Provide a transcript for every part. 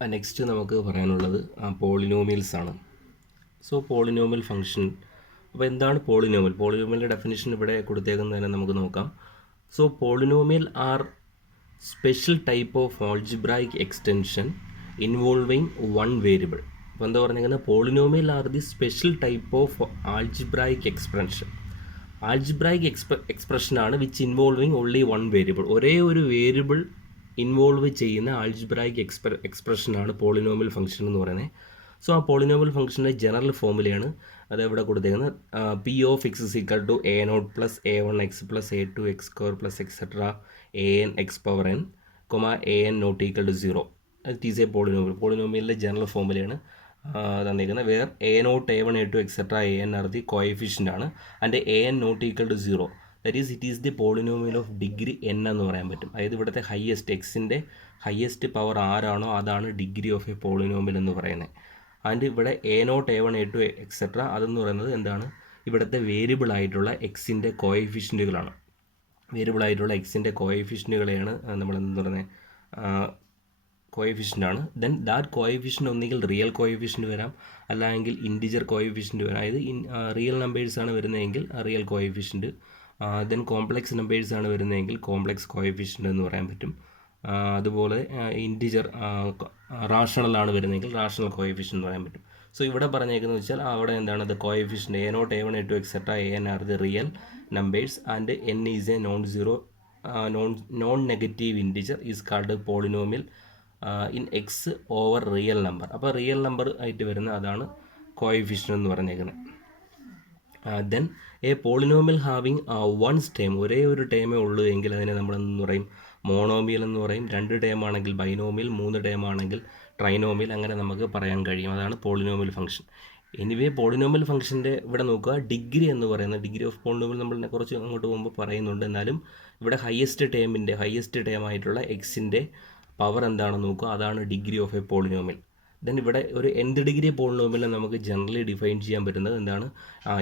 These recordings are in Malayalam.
നെക്സ്റ്റ് നമുക്ക് പറയാനുള്ളത് പോളിനോമിയൽസ് ആണ്. So polynomial function. അപ്പോൾ എന്താണ് പോളിനോമിയൽ? പോളിനോമിയലിൻ്റെ ഡെഫിനിഷൻ ഇവിടെ കൊടുത്തേക്കുന്നത് തന്നെ നമുക്ക് നോക്കാം. So polynomial are special type of algebraic extension involving one variable. അപ്പോൾ എന്താ പറഞ്ഞിരിക്കുന്നത്? Polynomial are the special type of algebraic expression. Algebraic എക്സ്പ്രഷനാണ് which involving only one variable. ഒരേ ഒരു വേരിയബിൾ ഇൻവോൾവ് ചെയ്യുന്ന ആൾജിബ്രായിക് എക്സ്പ്രഷനാണ് പോളിനോമിയൽ ഫംഗ്ഷൻ എന്ന് പറയുന്നത്. സോ ആ പോളിനോമിയൽ ഫംഗ്ഷൻ്റെ ജനറൽ ഫോമുലയാണ് അത് ഇവിടെ കൊടുത്തേക്കുന്നത്. P of x is equal to a not plus a one x plus a two x square plus etcetera a n x power n comma a n not equal to 0. It is a polynomial. പോളിനോമിയലിൻ്റെ ജനറൽ ഫോമുലയാണ് തന്നിരിക്കുന്നത്. Where a not a one a two etcetera a n are the coefficient ആണ് and a n not equal to 0. That is it is the polynomial of degree N എന്ന് പറയാൻ പറ്റും. അതായത് ഇവിടുത്തെ ഹയസ്റ്റ് എക്സിൻ്റെ ഹയസ്റ്റ് പവർ ആരാണോ അതാണ് ഡിഗ്രി ഓഫ് എ പോളിനോമിയൽ എന്ന് പറയുന്നത്. ആൻഡ് ഇവിടെ a not a one a two etcetera അതെന്ന് പറയുന്നത് എന്താണ്? ഇവിടുത്തെ വേരിയബിൾ ആയിട്ടുള്ള എക്സിൻ്റെ കോഎഫിഷ്യൻറ്റുകളാണ്. വേരിയബിൾ ആയിട്ടുള്ള എക്സിൻ്റെ കോഎഫിഷ്യൻറ്റുകളെയാണ് നമ്മൾ എന്ന് പറയുന്നത് കോഎഫിഷ്യൻ്റ് ആണ്. ദെൻ ദാറ്റ് കോഎഫിഷ്യൻ്റ് ഒന്നുകിൽ റിയൽ കോഎഫിഷ്യൻ്റ് വരാം, അല്ലെങ്കിൽ ഇൻറ്റിജർ കോഎഫിഷ്യൻ്റ് വരാം. അതായത് റിയൽ നമ്പേഴ്സാണ് വരുന്നതെങ്കിൽ റിയൽ കോഎഫിഷ്യൻ്റ്, ദെൻ കോംപ്ലക്സ് നമ്പേഴ്സാണ് വരുന്നതെങ്കിൽ കോംപ്ലക്സ് കോഎഫിഷ്യൻ്റ് എന്ന് പറയാൻ പറ്റും. അതുപോലെ ഇൻറ്റിജർ റാഷണലാണ് വരുന്നതെങ്കിൽ റാഷണൽ കോഎഫിഷ്യൻ്റ് എന്ന് പറയാൻ പറ്റും. സോ ഇവിടെ പറഞ്ഞേക്കുന്നത് വെച്ചാൽ അവിടെ എന്താണ്? The coefficient a not a one a two etcetera a n are the real numbers and n is a non zero non negative integer is called polynomial in x over real number. അപ്പോൾ റിയൽ നമ്പർ ആയിട്ട് വരുന്ന അതാണ് കോഎഫിഷ്യൻ്റ് എന്ന് പറഞ്ഞേക്കുന്നത്. Then a polynomial having once term, ഒരേ ഒരു ടേമേ ഉള്ളൂ എങ്കിൽ അതിനെ നമ്മൾ എന്ന് പറയും? മോണോമിയൽ എന്ന് പറയും. 2 ടേം ആണെങ്കിൽ ബൈനോമിയൽ, 3 ടേം ആണെങ്കിൽ ട്രൈനോമിയൽ, അങ്ങനെ നമുക്ക് പറയാൻ കഴിയും. അതാണ് പോളിനോമിയൽ ഫംഗ്ഷൻ. എനിവേ പോളിനോമിയൽ ഫംഗ്ഷൻ്റെ ഇവിടെ നോക്കുക, ഡിഗ്രി എന്ന് പറയുന്നത് ഡിഗ്രി ഓഫ് പോളിനോമിയൽ നമ്മൾ കുറച്ച് അങ്ങോട്ട് പോകുമ്പോൾ പറയുന്നുണ്ട്. എന്നാലും ഇവിടെ ഹയസ്റ്റ് ടേം ആയിട്ടുള്ള എക്സിൻ്റെ പവർ എന്താണെന്ന് നോക്കുക, അതാണ് degree of a polynomial. Then ഇവിടെ ഒരു nth ഡിഗ്രി പോളിനോമിയൽ നമുക്ക് ജനറലി ഡിഫൈൻ ചെയ്യാൻ പറ്റുന്നത് എന്താണ്?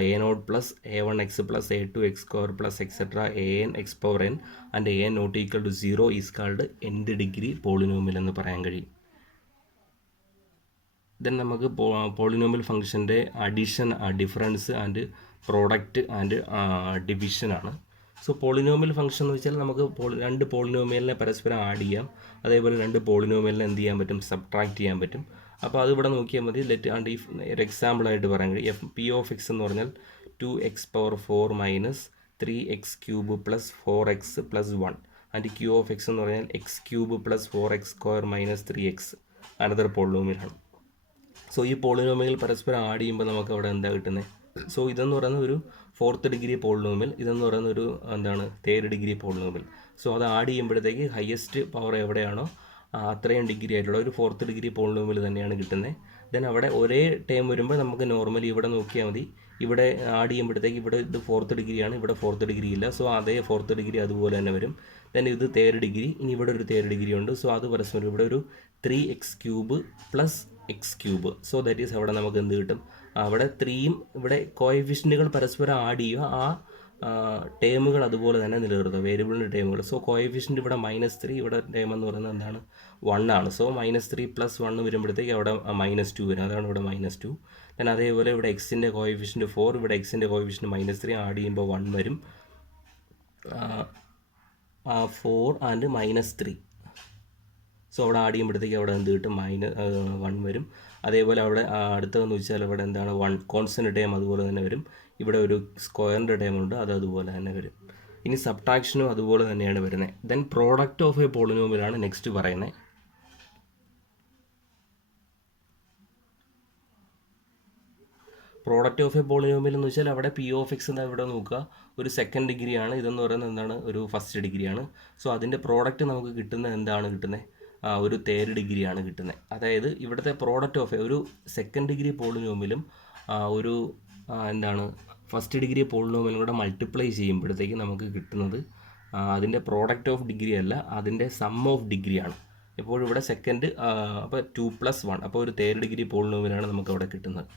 A not plus a one x plus a two x square plus etcetera a n x power n and a n not equal to 0 is called nth degree polynomial എന്ന് പറയാൻ കഴിയും. ദെൻ നമുക്ക് പോളിനോമിയൽ ഫംഗ്ഷൻ്റെ addition, difference and product and ഡിവിഷനാണ്. സോ പോളിനോമിയൽ ഫംഗ്ഷൻ എന്ന് വെച്ചാൽ നമുക്ക് രണ്ട് പോളിനോമിയലിനെ പരസ്പരം ആഡ് ചെയ്യാം, അതേപോലെ രണ്ട് പോളിനോമിയലിനെ എന്ത് ചെയ്യാൻ പറ്റും? സബ്ട്രാക്ട് ചെയ്യാൻ പറ്റും. അപ്പോൾ അത് ഇവിടെ നോക്കിയാൽ മതി. ലെറ്റ് ഈ ഒരു എക്സാമ്പിളായിട്ട് പറയാൻ കഴിയും. പി ഓഫ് എക്സ് എന്ന് പറഞ്ഞാൽ 2x power 4 minus 3x cube plus 4x plus 1 and q of x എന്ന് പറഞ്ഞാൽ x cube plus 4x square minus 3x another പോളിനോമിയലാണ്. സോ ഈ പോളിനോമിയൽ പരസ്പരം ആഡ് ചെയ്യുമ്പോൾ നമുക്ക് അവിടെ എന്താ കിട്ടുന്നത്? സോ ഇതെന്ന് പറയുന്നത് ഒരു 4th ഡിഗ്രി പോളിനോമിയൽ, ഇതെന്ന് പറയുന്ന ഒരു എന്താണ്? 3rd degree polynomial. സോ അത് ആഡ് ചെയ്യുമ്പോഴത്തേക്ക് ഹയസ്റ്റ് പവർ എവിടെയാണോ അത്രയും ഡിഗ്രി ആയിട്ടുള്ള ഒരു 4th ഡിഗ്രി പോളിനോമിയൽ തന്നെയാണ് കിട്ടുന്നത്. ദെൻ അവിടെ ഒരേ ടേം വരുമ്പോൾ നമുക്ക് നോർമലി ഇവിടെ നോക്കിയാൽ മതി. ഇവിടെ ആഡ് ചെയ്യുമ്പോഴത്തേക്ക് ഇവിടെ ഇത് 4th ഡിഗ്രിയാണ്, ഇവിടെ 4th ഡിഗ്രി ഇല്ല. സോ അതേ 4th ഡിഗ്രി അതുപോലെ തന്നെ വരും. ദെൻ ഇത് 3rd ഡിഗ്രി, ഇനി ഇവിടെ ഒരു 3rd ഡിഗ്രി ഉണ്ട്. സോ അത് പരസ്പരം ഇവിടെ ഒരു 3x cube plus X cube. So that is അവിടെ നമുക്ക് എന്ത് കിട്ടും? അവിടെ 3യും ഇവിടെ കോഎഫിഷ്യൻറ്റുകൾ പരസ്പരം ആഡ് ചെയ്യുക, ആ ടേമുകൾ അതുപോലെ തന്നെ നിലനിർത്തുക, വേരിയബിളിൻ്റെ ടേമുകൾ. സോ കോഎഫിഷ്യൻ്റ് ഇവിടെ -3, ഇവിടെ ടേം എന്ന് പറയുന്നത് എന്താണ്? 1 ആണ്. സോ -3 പ്ലസ് 1 വരുമ്പോഴത്തേക്ക് അവിടെ -2 വരും, അതാണ് ഇവിടെ -2. ദെൻ അതേപോലെ ഇവിടെ എക്സിൻ്റെ കോഎഫിഷ്യൻ്റ് 4, ഇവിടെ എക്സിൻ്റെ കോഎഫിഷ്യൻ്റ് -3 ആഡ് ചെയ്യുമ്പോൾ 1 വരും. 4 ആൻഡ് -3. സോ അവിടെ ആഡ് ചെയ്യുമ്പോഴത്തേക്ക് അവിടെ എന്ത് കിട്ടും? -1 വരും. അതേപോലെ അവിടെ അടുത്തതെന്ന് വെച്ചാൽ ഇവിടെ എന്താണ്? 1 കോൺസ്റ്റൻ്റ് ടേം അതുപോലെ തന്നെ വരും. ഇവിടെ ഒരു സ്ക്വയറിൻ്റെ ടേം ഉണ്ട്, അത് അതുപോലെ തന്നെ വരും. ഇനി സബ്ട്രാക്ഷനും അതുപോലെ തന്നെയാണ് വരുന്നത്. ദെൻ പ്രോഡക്റ്റ് ഓഫ് എ പോളിനോമിയലാണ് നെക്സ്റ്റ് പറയുന്നത്. പ്രോഡക്റ്റ് ഓഫ് എ പോളിനോമിയൽ എന്ന് വെച്ചാൽ അവിടെ പി ഓഫ് എക്സ് എന്താ ഇവിടെ നോക്കുക, ഒരു 2nd ഡിഗ്രിയാണ്, ഇതെന്ന് പറയുന്നത് എന്താണ്? ഒരു 1st ഡിഗ്രിയാണ്. സോ അതിൻ്റെ പ്രോഡക്റ്റ് നമുക്ക് കിട്ടുന്നത് എന്താണ് കിട്ടുന്നത്? ഒരു 3rd ഡിഗ്രിയാണ് കിട്ടുന്നത്. അതായത് ഇവിടുത്തെ പ്രോഡക്റ്റ് ഓഫ് ഒരു 2nd ഡിഗ്രി പോളിനോമിയലും ഒരു എന്താണ് 1st ഡിഗ്രി പോളിനോമിയലും കൂടെ മൾട്ടിപ്ലൈ ചെയ്യുമ്പോഴത്തേക്ക് നമുക്ക് കിട്ടുന്നത് അതിൻ്റെ പ്രോഡക്റ്റ് ഓഫ് ഡിഗ്രി അല്ല, അതിൻ്റെ സം ഓഫ് ഡിഗ്രിയാണ്. എപ്പോഴും ഇവിടെ സെക്കൻഡ്, അപ്പോൾ 2 + 1, അപ്പോൾ ഒരു 3rd ഡിഗ്രി പോളിനോമിയലാണ് നമുക്ക് അവിടെ കിട്ടുന്നത്.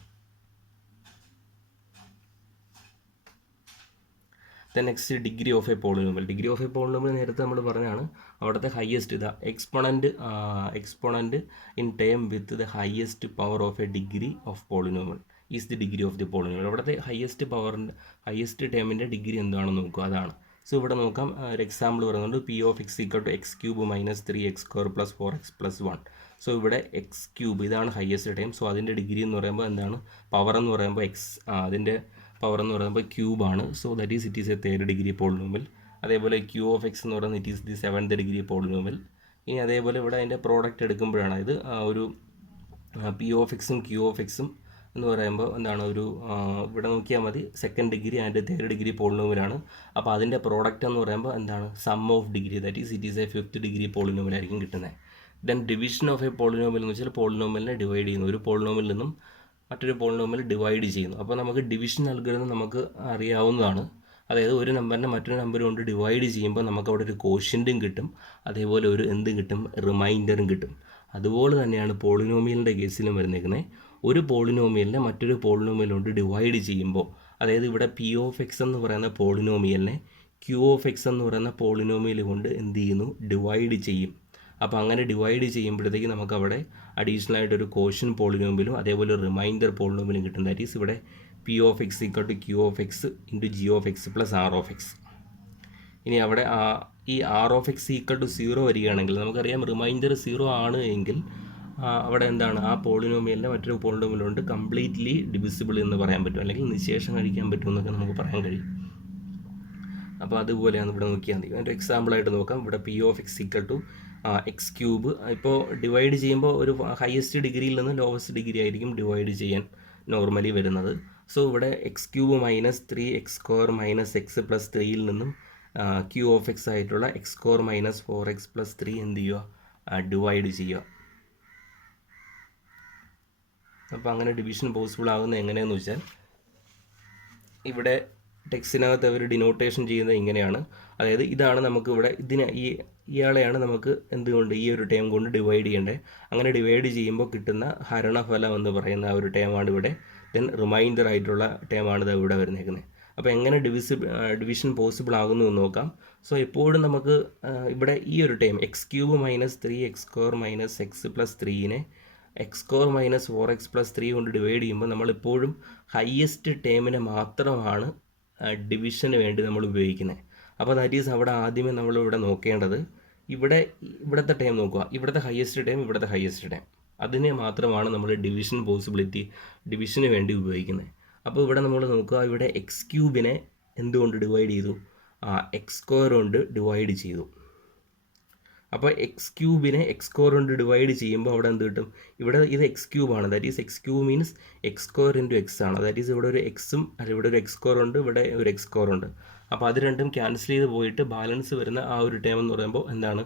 Then next degree of a polynomial. Degree of a polynomial നേരത്തെ നമ്മൾ പറഞ്ഞാണ് അവിടുത്തെ ഹയസ്റ്റ് ഇതാ exponent in term with the highest power of a degree of polynomial is the degree of the polynomial. അവിടുത്തെ ഹയസ്റ്റ് ടേമിൻ്റെ ഡിഗ്രി എന്താണെന്ന് നോക്കുക, അതാണ്. സോ ഇവിടെ നോക്കാം, ഒരു എക്സാമ്പിൾ പറയുന്നുണ്ട് p of x equal to x cube minus 3x square plus 4x plus 1. So ഇവിടെ എക്സ് ക്യൂബ് ഇതാണ് ഹയസ്റ്റ് ടൈം. സോ അതിൻ്റെ ഡിഗ്രി എന്ന് പറയുമ്പോൾ എന്താണ്, പവർ എന്ന് പറയുമ്പോൾ അതിൻ്റെ പവർ എന്ന് പറയുമ്പോൾ ക്യൂബാണ്. So that is it is a third degree polynomial. അതേപോലെ ക്യൂ ഓഫ് എക്സ് എന്ന് പറയുന്നത് it is the 7th degree polynomial. ഇനി അതേപോലെ ഇവിടെ അതിൻ്റെ പ്രോഡക്റ്റ് എടുക്കുമ്പോഴാണ് ഇത് ഒരു പി ഓഫ് എക്സും ക്യൂ ഓഫ് എക്സും എന്ന് പറയുമ്പോൾ എന്താണ്, ഇവിടെ നോക്കിയാൽ മതി, 2nd degree and 3rd degree പോളിനോമിയലാണ്. അപ്പോൾ അതിൻ്റെ പ്രോഡക്റ്റ് എന്ന് പറയുമ്പോൾ എന്താണ്, sum of degree, that is it is a 5th degree polynomial ആയിരിക്കും കിട്ടുന്നത്. Then division of a polynomial എന്ന് വെച്ചാൽ പോളിനോമിയലിനെ ഡിവൈഡ് ചെയ്യുന്നു, ഒരു പോളിനോമിയലിൽ നിന്നും മറ്റൊരു പോളിനോമിയൽ ഡിവൈഡ് ചെയ്യുന്നു. അപ്പോൾ നമുക്ക് ഡിവിഷൻ നൽകുന്നത് നമുക്ക് അറിയാവുന്നതാണ്. അതായത് ഒരു നമ്പറിനെ മറ്റൊരു നമ്പർ കൊണ്ട് ഡിവൈഡ് ചെയ്യുമ്പോൾ നമുക്ക് അവിടെ ഒരു കോഷ്യൻറ്റും കിട്ടും, അതേപോലെ ഒരു എന്തും കിട്ടും, റിമൈൻഡറും കിട്ടും. അതുപോലെ തന്നെയാണ് പോളിനോമിയലിൻ്റെ കേസിലും വരുന്നേക്കുന്നത്. ഒരു പോളിനോമിയലിനെ മറ്റൊരു പോളിനോമിയൽ കൊണ്ട് ഡിവൈഡ് ചെയ്യുമ്പോൾ, അതായത് ഇവിടെ പി ഓഫ് എക്സ് എന്ന് പറയുന്ന പോളിനോമിയലിനെ ക്യൂ ഓഫ് എക്സ് എന്ന് പറയുന്ന പോളിനോമിയൽ കൊണ്ട് എന്ത് ചെയ്യുന്നു, ഡിവൈഡ് ചെയ്യും. അപ്പോൾ അങ്ങനെ ഡിവൈഡ് ചെയ്യുമ്പോഴത്തേക്ക് നമുക്ക് അവിടെ അഡീഷണൽ ആയിട്ടൊരു കോഷ്യൻ പോളിനോമിയലും അതേപോലെ ഒരു റിമൈൻഡർ പോളിനോമിയലും കിട്ടും. ദാറ്റ് ഈസ് ഇവിടെ p of x equal to q of x into g of x plus r of x. ഇനി അവിടെ ഈ r of x equal to 0 വരികയാണെങ്കിൽ നമുക്കറിയാം റിമൈൻഡർ 0 ആണ് എങ്കിൽ അവിടെ എന്താണ്, ആ പോളിനോമിയലിനെ മറ്റൊരു പോളിനോമിയലുണ്ട് കംപ്ലീറ്റ്ലി ഡിവിസിബിൾ എന്ന് പറയാൻ പറ്റും, അല്ലെങ്കിൽ നിശേഷം കഴിക്കാൻ പറ്റും എന്നൊക്കെ നമുക്ക് പറയാൻ കഴിയും. അപ്പോൾ അതുപോലെയാണ് ഇവിടെ നോക്കിയാൽ മതി. ഒരു എക്സാമ്പിളായിട്ട് നോക്കാം. ഇവിടെ p of x equal to x cube. ഇപ്പോൾ ഡിവൈഡ് ചെയ്യുമ്പോൾ ഒരു ഹയസ്റ്റ് ഡിഗ്രിയിൽ നിന്ന് ലോവസ്റ്റ് ഡിഗ്രി ആയിരിക്കും ഡിവൈഡ് ചെയ്യാൻ നോർമലി വരുന്നത്. സോ ഇവിടെ x cube minus 3x square minus x plus 3യിൽ നിന്നും ക്യൂ ഓഫ് എക്സ് ആയിട്ടുള്ള x square minus 4x plus 3 എന്ത് ചെയ്യുക, ഡിവൈഡ് ചെയ്യുക. അപ്പോൾ അങ്ങനെ ഡിവിഷൻ പോസിബിൾ ആകുന്നത് എങ്ങനെയെന്ന് വെച്ചാൽ ഇവിടെ ടെക്സ്റ്റിനകത്ത് അവർ ഡിനോട്ടേഷൻ ചെയ്യുന്നത് ഇങ്ങനെയാണ്. അതായത് ഇതാണ് നമുക്ക് ഇവിടെ ഇയാളെയാണ് നമുക്ക് എന്തുകൊണ്ട് ഈ ഒരു ടേം കൊണ്ട് ഡിവൈഡ് ചെയ്യേണ്ടത്. അങ്ങനെ ഡിവൈഡ് ചെയ്യുമ്പോൾ കിട്ടുന്ന ഹരണഫലം എന്ന് പറയുന്ന ആ ഒരു ടേമാണ് ഇവിടെ. ദെൻ റിമൈൻഡർ ആയിട്ടുള്ള ടേമാണ് ഇത് ഇവിടെ വരുന്നേക്കുന്നത്. അപ്പോൾ എങ്ങനെ ഡിവിഷൻ പോസിബിൾ ആകുന്നു എന്ന് നോക്കാം. സോ എപ്പോഴും നമുക്ക് ഇവിടെ ഈ ഒരു term x cube minus 3x square minus x plus 3നെ x square minus 4x plus 3 കൊണ്ട് ഡിവൈഡ് ചെയ്യുമ്പോൾ നമ്മളിപ്പോഴും ഹയസ്റ്റ് ടേമിനെ മാത്രമാണ് ഡിവിഷന് വേണ്ടി നമ്മൾ ഉപയോഗിക്കുന്നത്. അപ്പോൾ ദാറ്റ് ഈസ് അവിടെ ആദ്യമേ നമ്മളിവിടെ നോക്കേണ്ടത് ഇവിടുത്തെ ടൈം നോക്കുക, ഇവിടുത്തെ ഹയസ്റ്റ് ടൈം, ഇവിടുത്തെ ഹയസ്റ്റ് ടൈം, അതിനെ മാത്രമാണ് നമ്മൾ ഡിവിഷന് വേണ്ടി ഉപയോഗിക്കുന്നത്. അപ്പോൾ ഇവിടെ നമ്മൾ നോക്കുക, ഇവിടെ എക്സ് ക്യൂബിനെ എന്തുകൊണ്ട് ഡിവൈഡ് ചെയ്തു, എക്സ് സ്ക്വയർ കൊണ്ട് ഡിവൈഡ് ചെയ്തു. അപ്പോൾ എക്സ് ക്യൂബിനെ എക്സ് സ്ക്വയർ കൊണ്ട് ഡിവൈഡ് ചെയ്യുമ്പോൾ അവിടെ എന്ത് കിട്ടും, ഇവിടെ ഇത് എക്സ് ക്യൂബാണ്. That is x cube means x square into x ആണ്. ദാറ്റ് ഈസ് ഇവിടെ ഒരു എക്സും ഇവിടെ ഒരു എക്സ് സ്ക്വയർ ഉണ്ട്, ഇവിടെ ഒരു എക്സ് സ്ക്വയർ ഉണ്ട്. അപ്പോൾ അത് രണ്ടും ക്യാൻസൽ ചെയ്ത് പോയിട്ട് ബാലൻസ് വരുന്ന ആ ഒരു ടേം എന്ന് പറയുമ്പോൾ എന്താണ്,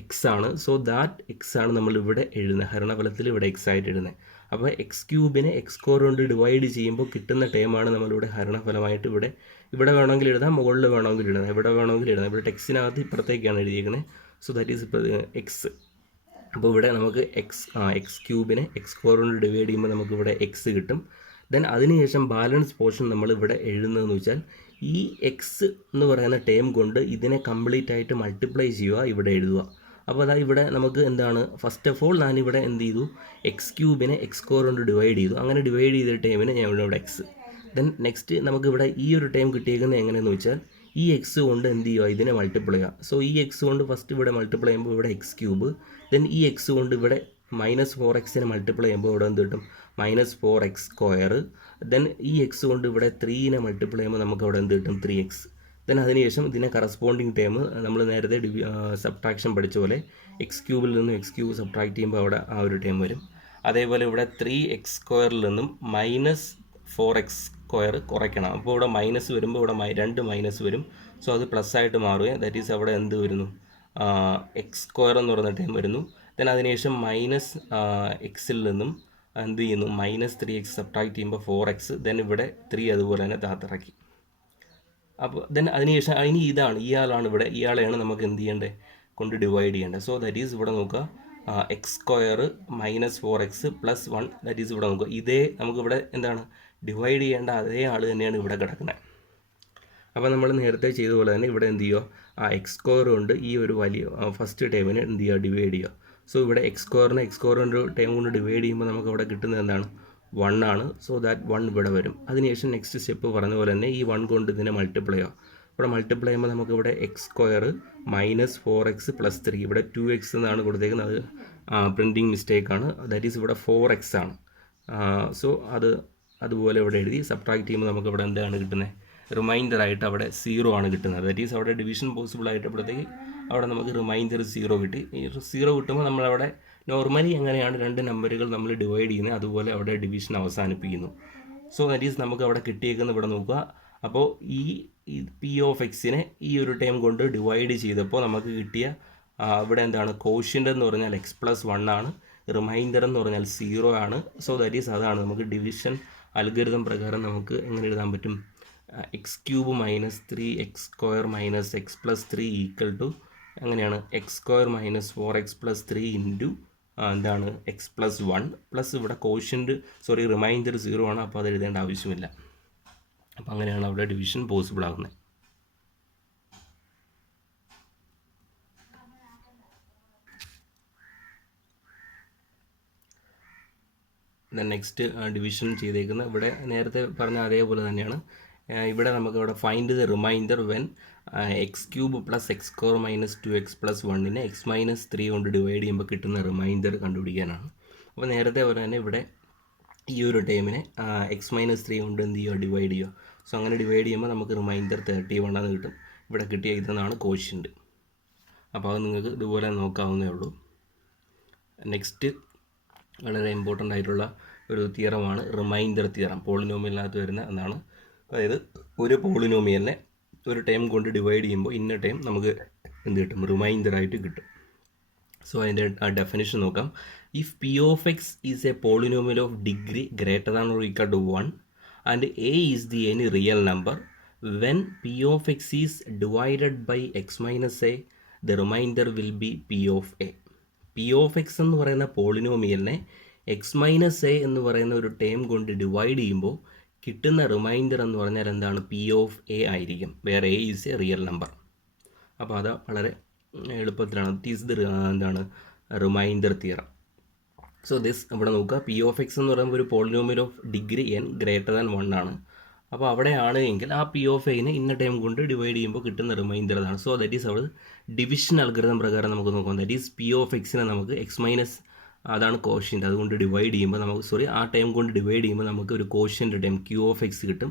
എക്സ് ആണ്. സോ ദാറ്റ് എക്സ് ആണ് നമ്മൾ ഇവിടെ എഴുതുന്നത്, ഹരണഫലത്തിൽ ഇവിടെ എക്സ് ആയിട്ട് എഴുതുന്നത്. അപ്പോൾ എക്സ് ക്യൂബിനെ എക്സ് സ്ക്വയർ കൊണ്ട് ഡിവൈഡ് ചെയ്യുമ്പോൾ കിട്ടുന്ന ടേമാണ് നമ്മളിവിടെ ഹരണഫലമായിട്ട് ഇവിടെ വേണമെങ്കിൽ എഴുതാം, മുകളിൽ വേണമെങ്കിൽ എഴുതാം, എവിടെ വേണമെങ്കിൽ എഴുതാം. ഇവിടെ ടെക്സ്റ്റിനകത്ത് ഇപ്പുറത്തേക്കാണ് എഴുതിയിരിക്കുന്നത്. സോ ദാറ്റ് ഈസ് ഇപ്പോൾ എക്സ്. അപ്പോൾ ഇവിടെ നമുക്ക് എക്സ് ക്യൂബിനെ എക്സ് സ്ക്വയർ കൊണ്ട് ഡിവൈഡ് ചെയ്യുമ്പോൾ നമുക്ക് ഇവിടെ എക്സ് കിട്ടും. ദെൻ അതിനുശേഷം ബാലൻസ് പോർഷൻ നമ്മൾ ഇവിടെ എഴുതുന്നതെന്ന് വെച്ചാൽ ഈ എക്സ് എന്ന് പറയുന്ന ടേം കൊണ്ട് ഇതിനെ കംപ്ലീറ്റ് ആയിട്ട് മൾട്ടിപ്ലൈ ചെയ്യുക, ഇവിടെ എഴുതുക. അപ്പോൾ അതാ ഇവിടെ നമുക്ക് എന്താണ്, ഫസ്റ്റ് ഓഫ് ഓൾ ഞാനിവിടെ എന്ത് ചെയ്തു, എക്സ് ക്യൂബിനെ എക്സ് സ്ക്വയർ കൊണ്ട് ഡിവൈഡ് ചെയ്തു. അങ്ങനെ ഡിവൈഡ് ചെയ്ത ടൈമിന് ഞാൻ ഇവിടെ എക്സ്. ദെൻ നെക്സ്റ്റ് നമുക്കിവിടെ ഈ ഒരു ടൈം കിട്ടിയേക്കുന്നത് എങ്ങനെയെന്ന് വെച്ചാൽ ഈ എക്സ് കൊണ്ട് എന്ത് ചെയ്യുക, ഇതിനെ മൾട്ടിപ്ലൈ ചെയ്യുക. സോ ഈ എക്സ് കൊണ്ട് ഫസ്റ്റ് ഇവിടെ മൾട്ടിപ്ലൈ ചെയ്യുമ്പോൾ ഇവിടെ എക്സ് ക്യൂബ്. ദെൻ ഈ എക്സ് കൊണ്ട് ഇവിടെ -4x മൾട്ടിപ്ലൈ ചെയ്യുമ്പോൾ ഇവിടെ എന്ത് കിട്ടും, -4x സ്ക്വയർ. ദെൻ ഈ എക്സ് കൊണ്ട് ഇവിടെ 3നെ മൾട്ടിപ്ലൈ ചെയ്യുമ്പോൾ നമുക്ക് അവിടെ എന്ത് കിട്ടും, 3x. ദെൻ അതിനുശേഷം ഇതിനെ കറസ്പോണ്ടിങ് ടേം നമ്മൾ നേരത്തെ സബ്ട്രാക്ഷൻ പഠിച്ച പോലെ എക്സ് ക്യൂബിൽ നിന്നും എക്സ് ക്യൂബ് സബ്ട്രാക്ട് ചെയ്യുമ്പോൾ അവിടെ ആ ഒരു ടേം വരും. അതേപോലെ ഇവിടെ 3x സ്ക്വയറിൽ നിന്നും -4x സ്ക്വയർ കുറയ്ക്കണം. അപ്പോൾ ഇവിടെ മൈനസ് വരുമ്പോൾ ഇവിടെ 2 മൈനസ് വരും. സോ അത് പ്ലസ് ആയിട്ട് മാറുകയും ദാറ്റ് ഈസ് അവിടെ എന്ത് വരുന്നു, എക്സ് സ്ക്വയർ എന്ന് പറയുന്ന ടൈം വരുന്നു. ദെൻ അതിനുശേഷം എക്സിൽ നിന്നും എന്ത് ചെയ്യുന്നു, -3x സബ്ട്രാക്ട് ചെയ്യുമ്പോൾ 4x. ദെൻ ഇവിടെ 3 അതുപോലെ തന്നെ താത്തിറക്കി. അപ്പോൾ ദെൻ അതിനുശേഷം ഇയാളാണ് ഇയാളെയാണ് നമുക്ക് എന്ത് ചെയ്യേണ്ടത്, കൊണ്ട് ഡിവൈഡ് ചെയ്യേണ്ടത്. സോ ദാറ്റ് ഈസ് ഇവിടെ നോക്കുക, X square -4x + 1. That is ഇവിടെ നോക്കുക, ഇതേ നമുക്കിവിടെ എന്താണ് ഡിവൈഡ് ചെയ്യേണ്ട അതേ ആൾ തന്നെയാണ് ഇവിടെ കിടക്കുന്നത്. അപ്പോൾ നമ്മൾ നേരത്തെ ചെയ്ത പോലെ തന്നെ ഇവിടെ എന്ത് ചെയ്യുക, ആ എക്സ് സ്ക്വയർ കൊണ്ട് ഈ ഒരു വലിയ ഫസ്റ്റ് ടേമിനെ എന്ത് ചെയ്യുക, ഡിവൈഡ് ചെയ്യുക. സോ ഇവിടെ എക്സ് സ്ക്വയറിൻ്റെ ടേം കൊണ്ട് ഡിവൈഡ് ചെയ്യുമ്പോൾ നമുക്ക് അവിടെ കിട്ടുന്നത് എന്താണ്, 1 ആണ്. സോ ദാറ്റ് 1 ഇവിടെ വരും. അതിനുശേഷം നെക്സ്റ്റ് സ്റ്റെപ്പ് പറഞ്ഞ പോലെ തന്നെ ഈ 1 കൊണ്ട് ഇതിനെ മൾട്ടിപ്ലൈ ചെയ്യുക. ഇവിടെ മൾട്ടിപ്ലൈ ചെയ്യുമ്പോൾ നമുക്ക് ഇവിടെ X square minus 4x plus 3, ഇവിടെ 2x എന്നാണ് കൊടുത്തേക്കുന്നത്, അത് പ്രിൻറ്റിങ് മിസ്റ്റേക്കാണ്. ദാറ്റ് ഈസ് ഇവിടെ 4x ആണ്. സോ അതുപോലെ ഇവിടെ എഴുതി സബ്ട്രാക്ട് ചെയ്യുമ്പോൾ നമുക്ക് ഇവിടെ എന്താണ് കിട്ടുന്നത്, റിമൈൻഡർ ആയിട്ട് അവിടെ 0 ആണ് കിട്ടുന്നത്. ദാറ്റ് ഈസ് അവിടെ ഡിവിഷൻ പോസിബിൾ ആയിട്ടപ്പോഴത്തേക്ക് അവിടെ നമുക്ക് റിമൈൻഡർ 0 കിട്ടി. ഈ 0 കിട്ടുമ്പോൾ നമ്മളവിടെ നോർമലി എങ്ങനെയാണ് രണ്ട് നമ്പറുകൾ നമ്മൾ ഡിവൈഡ് ചെയ്യുന്നത് അതുപോലെ അവിടെ ഡിവിഷൻ അവസാനിപ്പിക്കുന്നു. സോ ദാറ്റ് ഈസ് നമുക്ക് അവിടെ കിട്ടിയേക്കുന്നത് ഇവിടെ നോക്കുക. അപ്പോൾ ഈ പി ഓഫ് എക്സിനെ ഈ ഒരു ടൈം കൊണ്ട് ഡിവൈഡ് ചെയ്തപ്പോൾ നമുക്ക് കിട്ടിയ ഇവിടെ എന്താണ്, കോഷ്യൻ്റ് എന്ന് പറഞ്ഞാൽ x+1 ആണ്, റിമൈൻഡർ എന്ന് പറഞ്ഞാൽ 0 ആണ്. സോ ദാറ്റ് ഈസ് അതാണ് നമുക്ക് ഡിവിഷൻ അൽഗോരിതം പ്രകാരം നമുക്ക് എങ്ങനെ എഴുതാൻ പറ്റും, x³ minus 3x² minus x+3 equal to അങ്ങനെയാണ് x² - 4x+3 ഇൻറ്റു എന്താണ് x+1 പ്ലസ് ഇവിടെ കോഷ്യൻ്റ് റിമൈൻഡർ 0 ആണ്, അപ്പോൾ അത് എഴുതേണ്ട ആവശ്യമില്ല. അപ്പോൾ അങ്ങനെയാണ് അവിടെ ഡിവിഷൻ പോസിബിൾ ആകുന്നത്. നെക്സ്റ്റ് ഡിവിഷൻ ചെയ്തേക്കുന്നത് ഇവിടെ നേരത്തെ പറഞ്ഞ അതേപോലെ തന്നെയാണ്. ഇവിടെ നമുക്ക് ഇവിടെ find the remainder when x³ plus x² minus 2x+1നെ x-3 കൊണ്ട് ഡിവൈഡ് ചെയ്യുമ്പോൾ കിട്ടുന്ന റിമൈൻഡർ കണ്ടുപിടിക്കാനാണ്. അപ്പോൾ നേരത്തെ പോലെ തന്നെ ഇവിടെ ഈ ഒരു ടൈമിനെ x-3 കൊണ്ട് എന്ത് ചെയ്യുക, ഡിവൈഡ് ചെയ്യുക. സോ അങ്ങനെ ഡിവൈഡ് ചെയ്യുമ്പോൾ നമുക്ക് റിമൈൻഡർ 31 എന്ന് കിട്ടും. ഇവിടെ കിട്ടിയ ഇതെന്നാണ് കോഷ്യൻ്റ്. അപ്പോൾ അത് നിങ്ങൾക്ക് ഇതുപോലെ നോക്കാവുന്നേ ഉള്ളൂ. നെക്സ്റ്റ് വളരെ ഇമ്പോർട്ടൻ്റ് ആയിട്ടുള്ള ഒരു തിയറമാണ് റിമൈൻഡർ തിയറം. പോളിനോമിയലിനകത്ത് വരുന്ന എന്നാണ്. അതായത് ഒരു പോളിനോമിയലിനെ ഒരു ടൈം കൊണ്ട് ഡിവൈഡ് ചെയ്യുമ്പോൾ ഇന്ന ടൈം നമുക്ക് എന്ത് കിട്ടും, റിമൈൻഡർ ആയിട്ട് കിട്ടും. സോ അതിൻ്റെ ഡെഫിനിഷൻ നോക്കാം. If p of x is a polynomial of degree greater than or equal to 1 and a is the any real number, when p of x is divided by x-a the remainder will be p of a. P of x എന്ന് പറയുന്ന പോളിനോമിയലിനെ x-a എന്ന് പറയുന്ന ഒരു ടേം കൊണ്ട് ഡിവൈഡ് ചെയ്യുമ്പോൾ കിട്ടുന്ന റിമൈൻഡർ എന്ന് പറഞ്ഞാൽ എന്താണ്, പി ഓഫ് എ ആയിരിക്കും, വേറെ A is A real number. അപ്പോൾ അത് വളരെ എളുപ്പത്തിലാണ്. ഈസ് ദ എന്താണ് റിമൈൻഡർ തിയറം. സോ ദിസ് ഇവിടെ നോക്കുക, പി ഓഫ് എക്സ് എന്ന് പറയുമ്പോൾ ഒരു polynomial of degree n greater than 1 ആണ്. അപ്പോൾ അവിടെയാണ് എങ്കിൽ ആ പി ഓഫ് എനെ ഇന്ന ടൈം കൊണ്ട് ഡിവൈഡ് ചെയ്യുമ്പോൾ കിട്ടുന്ന റിമൈൻഡർ അതാണ്. സോ ദാറ്റ് ഈസ് അവിടെ ഡിവിഷൻ അൽഗോരിതം പ്രകാരം നമുക്ക് നോക്കാം. ദാറ്റ് ഈസ് പി ഓഫ് എക്സിനെ നമുക്ക് x- അതാണ് കോഷ്യൻ്റ്, അതുകൊണ്ട് ഡിവൈഡ് ചെയ്യുമ്പോൾ നമുക്ക് ആ ടൈം കൊണ്ട് ഡിവൈഡ് ചെയ്യുമ്പോൾ നമുക്ക് ഒരു quotient time q of x കിട്ടും.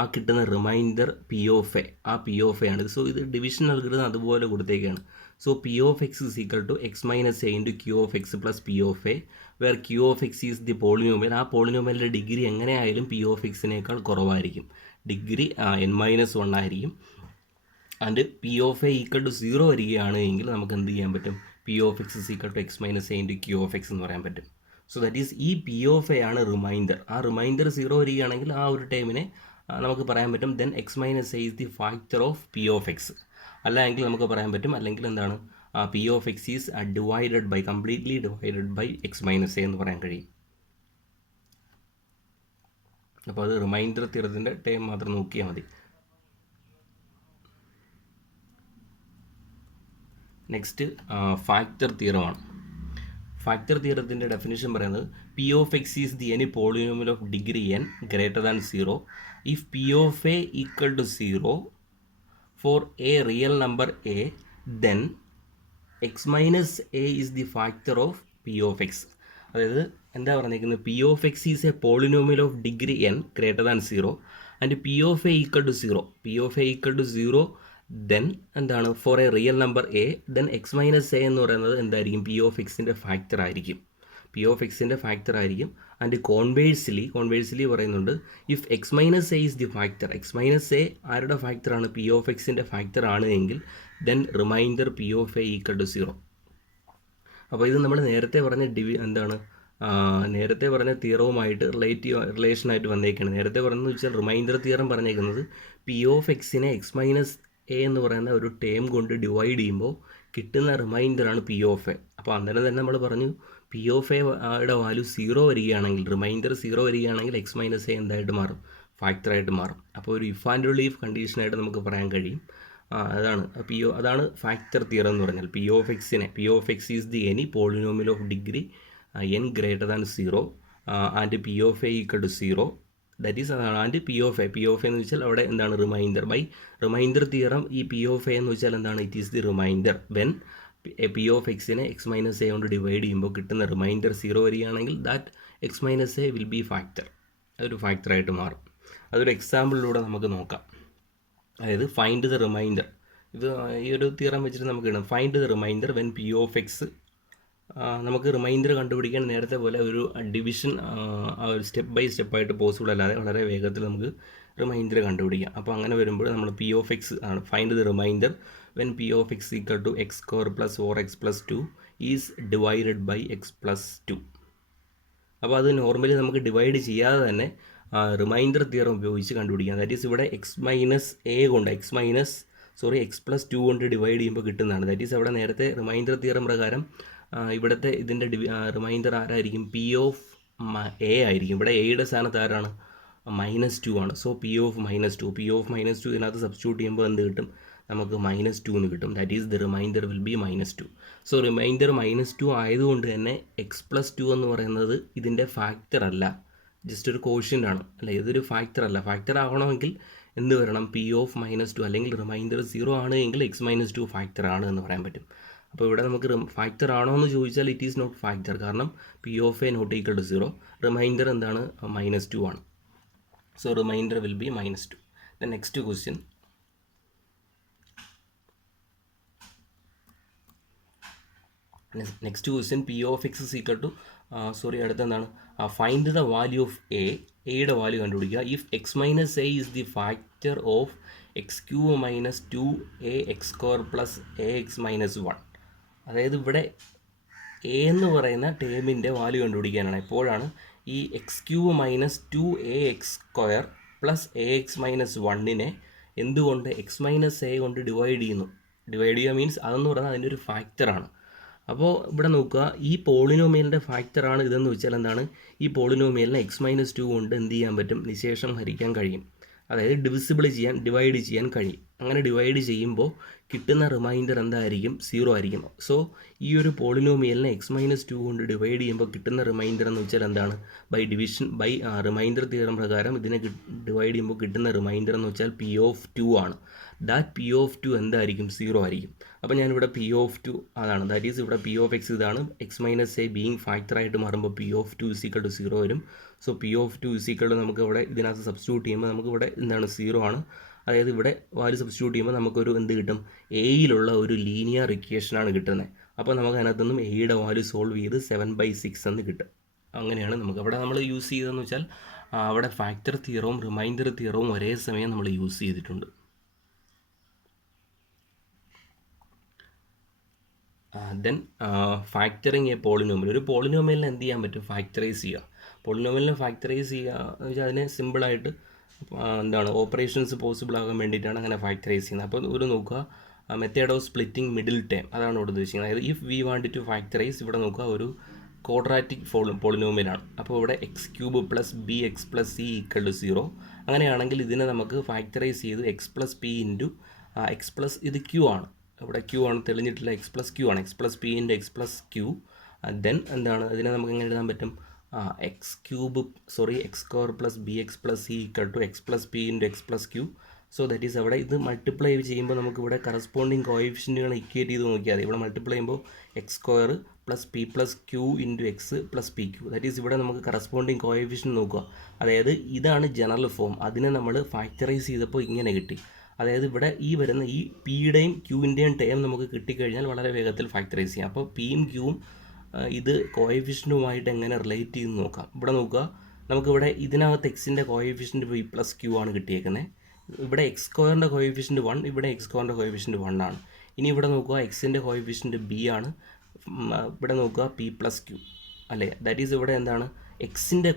ആ കിട്ടുന്ന റിമൈൻഡർ പി ഓഫ് എ, ആ പി ഓഫ് എ ആണ്. സോ ഇത് ഡിവിഷൻ അൽഗോരിതം അതുപോലെ കൊടുത്തേക്കാണ്. So p of x is equal to x-a into q of x plus p of a, where q of x is the polynomial. ആ പോളിനോമിയലിൻ്റെ ഡിഗ്രി എങ്ങനെയായാലും പി ഓഫ് എക്സിനേക്കാൾ കുറവായിരിക്കും, ഡിഗ്രി n-1 ആയിരിക്കും. And p of a equal to 0 വരികയാണ് എങ്കിൽ നമുക്ക് എന്ത് ചെയ്യാൻ പറ്റും, p of x is equal to x-a into q of x എന്ന് പറയാൻ പറ്റും. സോ ദാറ്റ് ഈസ് ഈ പി ഓഫ് എ ആണ് റിമൈൻഡർ. ആ റിമൈൻഡർ 0 വരികയാണെങ്കിൽ ആ ഒരു ടൈമിനെ നമുക്ക് പറയാൻ പറ്റും then x-a is the factor of p of x. അല്ലെങ്കിൽ നമുക്ക് പറയാൻ പറ്റും, അല്ലെങ്കിൽ എന്താണ്, p of x is divided by, completely divided by x-a എന്ന് പറയാൻ കഴിയും. അപ്പോൾ അത് റിമൈൻഡർ തിയറത്തിൻ്റെ ടൈം മാത്രം നോക്കിയാൽ മതി. നെക്സ്റ്റ് ഫാക്ടർ തിയറമാണ്. ഫാക്ടർ തിയറത്തിൻ്റെ ഡെഫിനിഷൻ പറയുന്നത് p of x is the any polynomial of degree n greater than 0 if p of a equal to 0 for a real number a, then x-a is the factor of p of x. അതായത് എന്താ പറഞ്ഞിരിക്കുന്നത്, p of x is a polynomial of degree n greater than 0 and p of a equal to 0. P of a equal to 0 then എന്താണ്, for a real number a, then x-a എന്ന് പറയുന്നത് എന്തായിരിക്കും, പി ഓഫ് എക്സിൻ്റെ ഫാക്ടർ ആയിരിക്കും, പി ഓഫ് എക്സിൻ്റെ ഫാക്ടർ ആയിരിക്കും. ആൻഡ് കോൺവേഴ്സ്ലി പറയുന്നുണ്ട്, if x-a is the factor, x-a ആരുടെ ഫാക്ടറാണ്, പി ഓഫ് എക്സിൻ്റെ ഫാക്ടർ ആണ് എങ്കിൽ then remainder p of a equal to 0. അപ്പോൾ ഇത് നമ്മൾ നേരത്തെ പറഞ്ഞ നേരത്തെ പറഞ്ഞ തിയറവുമായിട്ട് റിലേഷനായിട്ട് വന്നേക്കാണ്. നേരത്തെ പറഞ്ഞതെന്ന് വെച്ചാൽ റിമൈൻഡർ തിയറം പറഞ്ഞേക്കുന്നത് പി ഓഫ് എക്സിനെ x-a എന്ന് പറയുന്ന ഒരു ടേം കൊണ്ട് ഡിവൈഡ് ചെയ്യുമ്പോൾ കിട്ടുന്ന റിമൈൻഡറാണ് പി ഓഫ് എ. അപ്പോൾ അന്നേരം തന്നെ നമ്മൾ പറഞ്ഞു പി ഓഫ് എയുടെ വാല്യൂ 0 വരികയാണെങ്കിൽ, റിമൈൻഡർ 0 വരികയാണെങ്കിൽ x-a എന്തായിട്ട് മാറും, ഫാക്ടറായിട്ട് മാറും. അപ്പോൾ ഒരു ഇഫ് ആൻഡ് ലീഫ് കണ്ടീഷനായിട്ട് നമുക്ക് പറയാൻ കഴിയും. അതാണ് അതാണ് ഫാക്ടർ തിയറം എന്ന് പറഞ്ഞാൽ p of x is the any polynomial of degree n greater than 0 and p of a equal to 0. That is അതാണ്. ആൻഡ് പി ഓഫ് എ എന്ന് വെച്ചാൽ അവിടെ എന്താണ് റിമൈൻഡർ. ബൈ റിമൈൻഡർ തിയറം ഈ പി ഓഫ് എ എന്ന് വെച്ചാൽ എന്താണ്? It is the remainder when p of എക്സിനെ എക്സ് മൈനസ് എ കൊണ്ട് ഡിവൈഡ് ചെയ്യുമ്പോൾ കിട്ടുന്ന റിമൈൻഡർ 0 വരികയാണെങ്കിൽ that x minus a will B factor. അതൊരു ഫാക്ടറായിട്ട് മാറും. അതൊരു എക്സാമ്പിളിലൂടെ നമുക്ക് നോക്കാം. അതായത് ഫൈൻഡ് ദ റിമൈൻഡർ. ഇത് ഈ ഒരു തിയറം വെച്ചിട്ട് നമുക്ക് ഇടാം. Find the remainder when p of X. നമുക്ക് റിമൈൻഡർ കണ്ടുപിടിക്കാൻ നേരത്തെ പോലെ ഒരു ഡിവിഷൻ സ്റ്റെപ്പ് ബൈ സ്റ്റെപ്പായിട്ട് പോസിബിൾ അല്ലാതെ വളരെ വേഗത്തിൽ നമുക്ക് റിമൈൻഡർ കണ്ടുപിടിക്കാം. അപ്പോൾ അങ്ങനെ വരുമ്പോൾ നമ്മൾ പി ഓഫ് എക്സ് ആണ് find the remainder when p of x equal to x square plus 4x plus 2 is divided by x plus 2. അപ്പോൾ അത് നോർമലി നമുക്ക് ഡിവൈഡ് ചെയ്യാതെ തന്നെ റിമൈൻഡർ തിയറം ഉപയോഗിച്ച് കണ്ടുപിടിക്കാം. ദാറ്റ് ഈസ് ഇവിടെ എക്സ് പ്ലസ് 2 കൊണ്ട് ഡിവൈഡ് ചെയ്യുമ്പോൾ കിട്ടുന്നതാണ്. ദാറ്റ് ഈസ് അവിടെ നേരത്തെ റിമൈൻഡർ തിയറം പ്രകാരം ഇവിടുത്തെ ഇതിൻ്റെ റിമൈൻഡർ ആരായിരിക്കും? പി ഓഫ് എ ആയിരിക്കും. ഇവിടെ എയുടെ സ്ഥാനത്ത് ആരാണ്? -2 ആണ്. സോ പി ഓഫ് -2 ഇതിനകത്ത് സബ്സ്റ്റിറ്റ്യൂട്ട് ചെയ്യുമ്പോൾ എന്ത് കിട്ടും? നമുക്ക് -2 എന്ന് കിട്ടും. That is the remainder will be -2. So reminder -2 ആയതുകൊണ്ട് തന്നെ എക്സ് പ്ലസ് 2 എന്ന് പറയുന്നത് ഇതിൻ്റെ ഫാക്ടർ അല്ല, ജസ്റ്റ് ഒരു കോഷ്യൻ്റ് ആണ് അല്ലേ? ഇതൊരു ഫാക്ടർ അല്ല. ഫാക്ടർ ആകണമെങ്കിൽ എന്ത് വരണം? പി ഓഫ് -2 അല്ലെങ്കിൽ റിമൈൻഡർ 0 ആണ് എങ്കിൽ എക്സ് -2 ഫാക്ടർ ആണ് എന്ന് പറയാൻ പറ്റും. അപ്പോൾ ഇവിടെ നമുക്ക് ഫാക്ടർ ആണോ എന്ന് ചോദിച്ചാൽ ഇറ്റ് ഈസ് നോട്ട് ഫാക്ടർ. കാരണം p of a not equal to 0. Remainder എന്താണ്? -2 ആണ്. So remainder will be -2. The next question. Next question p of x is equal to അടുത്ത എന്താണ്? ഫൈൻഡ് ദ വാല്യൂ ഓഫ് എയുടെ വാല്യൂ കണ്ടുപിടിക്കുക. If x minus a is the factor of x cube minus 2a x square plus a x minus 1. അതായത് ഇവിടെ എ എന്ന് പറയുന്ന ടേമിൻ്റെ വാല്യൂ കണ്ടുപിടിക്കാനാണ്. എപ്പോഴാണ് ഈ x cube minus 2a x square plus a x minus 1നെ എന്തുകൊണ്ട് എക്സ് മൈനസ് എ കൊണ്ട് ഡിവൈഡ് ചെയ്യുക മീൻസ് അതെന്ന് പറഞ്ഞാൽ അതിൻ്റെ ഒരു ഫാക്ടറാണ്. അപ്പോൾ ഇവിടെ നോക്കുക, ഈ പോളിനോമിയലിൻ്റെ ഫാക്ടറാണ് ഇതെന്ന് വെച്ചാൽ എന്താണ്? ഈ പോളിനോമിയലിനെ x-2 കൊണ്ട് എന്ത് ചെയ്യാൻ പറ്റും? നിശേഷം ഹരിക്കാൻ കഴിയും. അതായത് ഡിവൈഡ് ചെയ്യാൻ കഴിയും. അങ്ങനെ ഡിവൈഡ് ചെയ്യുമ്പോൾ കിട്ടുന്ന റിമൈൻഡർ എന്തായിരിക്കും? 0 ആയിരിക്കും. സോ ഈ ഒരു പോളിനോമിയലിനെ x-2 കൊണ്ട് ഡിവൈഡ് ചെയ്യുമ്പോൾ കിട്ടുന്ന റിമൈൻഡർ എന്ന് വെച്ചാൽ എന്താണ്? ബൈ റിമൈൻഡർ തിയറം പ്രകാരം ഇതിനെ ഡിവൈഡ് ചെയ്യുമ്പോൾ കിട്ടുന്ന റിമൈൻഡർ എന്ന് വെച്ചാൽ പി ഓഫ് 2 ആണ്. ദാറ്റ് പി ഓഫ് 2 എന്തായിരിക്കും? 0 ആയിരിക്കും. അപ്പോൾ ഞാനിവിടെ പി ഓഫ് 2 അതാണ്. ദാറ്റ് ഈസ് ഇവിടെ പി ഓഫ് എക്സ് ഇതാണ്. എക്സ് മൈനസ് എ ബീങ് ഫാക്ടറായിട്ട് മാറുമ്പോൾ പി ഓഫ് 2 ഈക്വൽ ടു 0 വരും. സോ പി ഓഫ് 2 ഈക്വൽ ടു നമുക്ക് ഇവിടെ ഇതിനകത്ത് സബ്സ്റ്റിറ്റ്യൂട്ട് ചെയ്യുമ്പോൾ നമുക്ക് ഇവിടെ എന്താണ്? 0 ആണ്. അതായത് ഇവിടെ വാല്യൂ സബ്സ്റ്റിറ്റ്യൂട്ട് ചെയ്യുമ്പോൾ നമുക്കൊരു എന്ത് കിട്ടും? എയിലുള്ള ഒരു ലീനിയർ ഇക്വേഷനാണ് കിട്ടുന്നത്. അപ്പോൾ നമുക്ക് അതിനകത്തുനിന്നും എയുടെ വാല്യൂ സോൾവ് ചെയ്ത് 7/6 എന്ന് കിട്ടും. അങ്ങനെയാണ് നമുക്ക് അവിടെ നമ്മൾ യൂസ് ചെയ്തതെന്ന് വെച്ചാൽ അവിടെ ഫാക്ടർ തിയറവും റിമൈൻഡർ തിയറവും ഒരേ സമയം നമ്മൾ യൂസ് ചെയ്തിട്ടുണ്ട്. Then factoring A polynomial. ഒരു പോളിനോമിയലിനെ എന്ത് ചെയ്യാൻ പറ്റും? ഫാക്ടറൈസ് ചെയ്യുക. പോളിനോമിയലിനെ ഫാക്ടറൈസ് ചെയ്യുക എന്ന് വെച്ചാൽ അതിനെ സിമ്പിളായിട്ട് എന്താണ് ഓപ്പറേഷൻസ് പോസിബിൾ ആകാൻ വേണ്ടിയിട്ടാണ് അങ്ങനെ ഫാക്ടറൈസ് ചെയ്യുന്നത്. അപ്പോൾ ഒരു നോക്കുക, method of splitting middle term അതാണ് ഇവിടെ ഉദ്ദേശിക്കുന്നത്. അതായത് if we want to factorise, ഇവിടെ നോക്കുക ഒരു ക്വാഡ്രാറ്റിക് പോളിനോമിയലാണ്. അപ്പോൾ ഇവിടെ x cube plus b x plus c equal to 0. അങ്ങനെയാണെങ്കിൽ ഇതിനെ നമുക്ക് ഫാക്ടറൈസ് ചെയ്ത് x plus p into x plus ഇത് ക്യൂ ആണ്. ഇവിടെ ക്യൂ ആണ് തെളിഞ്ഞിട്ടില്ല, എക്സ് പ്ലസ് ക്യൂ ആണ്. X plus p into x plus q. Then എന്താണ് ഇതിനെ നമുക്ക് എങ്ങനെ എഴുതാൻ പറ്റും? X square plus b x plus c equal to x plus p into x plus q. So that is അവിടെ ഇത് മൾട്ടിപ്ലൈ ചെയ്യുമ്പോൾ നമുക്ക് ഇവിടെ കറസ്പോണ്ടിങ് കോഎഫിഷ്യൻറ്റുകൾ ഇക്വേറ്റ് ചെയ്ത് നോക്കിയാൽ മതി. ഇവിടെ മൾട്ടിപ്ലൈ ചെയ്യുമ്പോൾ x square plus p plus q into x plus p q. That is ഇവിടെ നമുക്ക് കറസ്പോണ്ടിങ് കോഎഫിഷ്യൻ നോക്കുക. അതായത് ഇതാണ് ജനറൽ ഫോം. അതിനെ നമ്മൾ ഫാക്ടറൈസ് ചെയ്തപ്പോൾ ഇങ്ങനെ കിട്ടി. അതായത് ഇവിടെ ഈ വരുന്ന ഈ പിയുടെയും ക്യൂവിൻ്റെയും ടേം നമുക്ക് കിട്ടിക്കഴിഞ്ഞാൽ വളരെ വേഗത്തിൽ ഫാക്ടറൈസ് ചെയ്യാം. അപ്പോൾ പിയും ക്യൂവും ഇത് കോഎഫിഷ്യൻറ്റുമായിട്ട് എങ്ങനെ റിലേറ്റ് ചെയ്യുന്നു നോക്കാം. ഇവിടെ നോക്കുക, നമുക്കിവിടെ ഇതിനകത്ത് എക്സിൻ്റെ കോഎഫിഷ്യൻറ്റ് പി പ്ലസ് ക്യൂ ആണ് കിട്ടിയേക്കുന്നത്. ഇവിടെ എക്സ് സ്ക്വയറിൻ്റെ കോഎഫിഷ്യൻറ്റ് 1, ഇവിടെ എക്സ് സ്ക്വയറിൻ്റെ കോഎഫിഷ്യൻറ്റ് 1 ആണ്. ഇനി ഇവിടെ നോക്കുക, എക്സിൻ്റെ കോഎഫിഷ്യൻറ്റ് ബി ആണ്. ഇവിടെ നോക്കുക പി പ്ലസ് ക്യൂ അല്ലേ. ദാറ്റ് ഈസ് ഇവിടെ എന്താണ് എക്സിൻ്റെ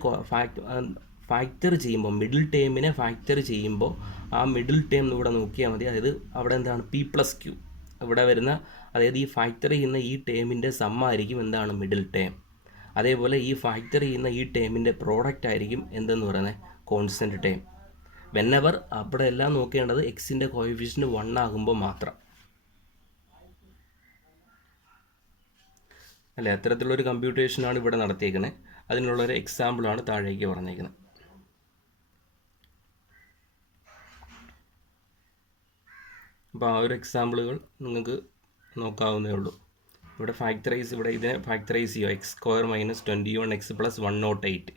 ഫാക്ടർ ചെയ്യുമ്പോൾ മിഡിൽ ടേമിനെ ഫാക്ടർ ചെയ്യുമ്പോൾ ആ മിഡിൽ ടേം ഇവിടെ നോക്കിയാൽ മതി. അതായത് അവിടെ എന്താണ് പി പ്ലസ് ക്യൂ ഇവിടെ വരുന്ന, അതായത് ഈ ഫാക്ടർ ചെയ്യുന്ന ഈ ടേമിൻ്റെ സമ്മായിരിക്കും എന്താണ് മിഡിൽ ടേം. അതേപോലെ ഈ ഫാക്ടർ ചെയ്യുന്ന ഈ ടേമിൻ്റെ പ്രോഡക്റ്റ് ആയിരിക്കും എന്തെന്ന് പറയുന്നത് കോൺസ്റ്റൻറ്റ് ടേം. വെന്നെവർ അവിടെ എല്ലാം നോക്കേണ്ടത് എക്സിൻ്റെ കോയിഫിഷ്യൻറ്റ് 1 ആകുമ്പോൾ മാത്രം അല്ലേ. അത്തരത്തിലുള്ളൊരു കമ്പ്യൂട്ടേഷനാണ് ഇവിടെ നടത്തിയേക്കുന്നത്. അതിനുള്ളൊരു എക്സാമ്പിളാണ് താഴേക്ക് പറഞ്ഞേക്കുന്നത്. അപ്പോൾ ആ ഒരു എക്സാമ്പിളുകൾ നിങ്ങൾക്ക് നോക്കാവുന്നേ ഉള്ളൂ. ഇവിടെ ഇതിനെ ഫാക്ടറൈസ് ചെയ്യുക. X square minus 21x plus 108.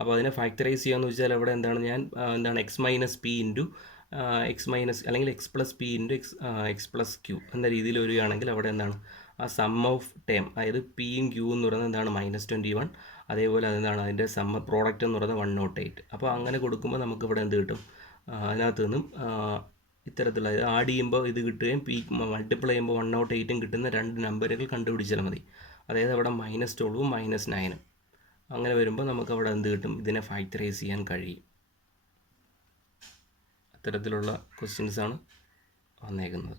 അപ്പോൾ അതിനെ ഫാക്ടറൈസ് ചെയ്യാന്ന് വെച്ചാൽ അവിടെ എന്താണ് x minus p into x minus അല്ലെങ്കിൽ x plus p into x plus q എന്ന രീതിയിൽ വരികയാണെങ്കിൽ അവിടെ എന്താണ് ആ സം ഓഫ് ടേം, അതായത് പിയും ക്യൂ എന്ന് പറയുന്നത് എന്താണ് -21. അതേപോലെ അതെന്താണ് അതിൻ്റെ പ്രോഡക്റ്റ് എന്ന് പറയുന്നത് 108. അപ്പോൾ അങ്ങനെ കൊടുക്കുമ്പോൾ നമുക്ക് ഇവിടെ എന്ത് കിട്ടും, അതിനകത്ത് നിന്നും ഇത്തരത്തിലുള്ള ആഡ് ചെയ്യുമ്പോൾ ഇത് കിട്ടുകയും മൾട്ടിപ്ലൈ ചെയ്യുമ്പോൾ 108 കിട്ടുന്ന രണ്ട് നമ്പറുകൾ കണ്ടുപിടിച്ചാൽ മതി. അതായത് അവിടെ -12ഉം -9ഉം. അങ്ങനെ വരുമ്പോൾ നമുക്ക് അവിടെ എന്ത് കിട്ടും, ഇതിനെ ഫാക്ടറൈസ് ചെയ്യാൻ കഴിയും. അത്തരത്തിലുള്ള ക്വസ്റ്റ്യൻസാണ് വന്നേക്കുന്നത്.